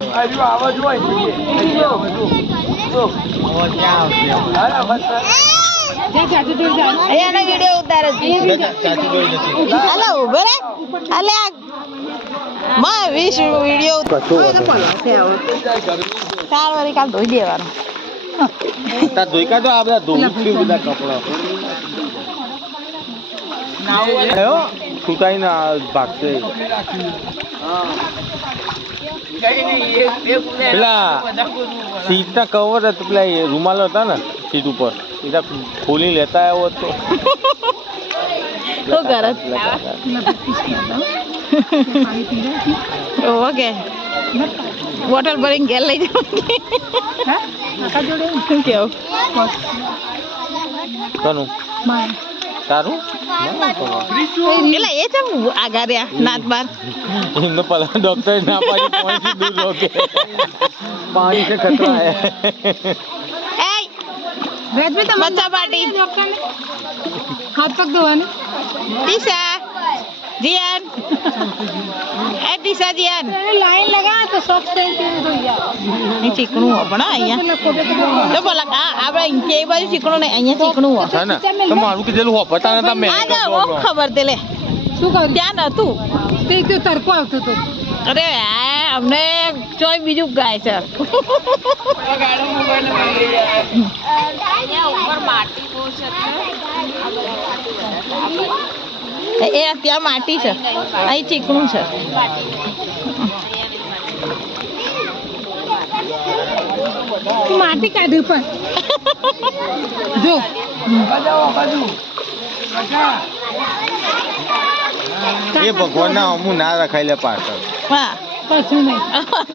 આજુ આવાજ હોય છે જો ક્યાં આવશે એનો વિડિયો ઉતારે ચાચી જોઈ જતી હાલો ઉભો રે હાલે માં વિડિયો ચાર વારી કાલ ધોઈ દેવાનો તા ધોઈ કાઢો આ બધા ધોઈ બધા કપડા નાવ સુતાઈ ના ભાગશે પેલા સીટ ના કવર હતા પેલા રૂમાલ હતા ને સીટ ઉપર એ ખોલી લેતા આવ્યો તો શું કરત ઓકે બોટલ ભરીને ઘેર લઈ જાવ શું કેવું કોનું તારું એટલે એ છે આગા રહ્યા નાત બાર એમને પેલા ડોક્ટર ના પાડી પાણી દૂર રોકે પાણી से खतरा है બચ્ચા પાર્ટી હાથ પગ ધોવાનું ટીસા જીયાન એ ટીસા જીયાન લાઈન લગા તો સોફ્ટ થઈ નહીં ચીકણું હો પણ અહીંયા તો બોલા આ આપણે ઇંકે એ બાજુ ચીકણું નહીં અહીંયા ચીકણું હો છે ને તો મારું કીધેલું હો પતા નતા મેં આ ઓ ખબર તે લે શું કહું ત્યાં નતું તે તો તરકો આવતો તો અરે આ અમને ચોય બીજું ગાય છે એ ત્યાં માટી છે અહીં ચીકણું છે માટી કાઢ્યું પણ જો એ ભગવાન ના અમુ ના રખાય લે પાછળ હા કશું નહીં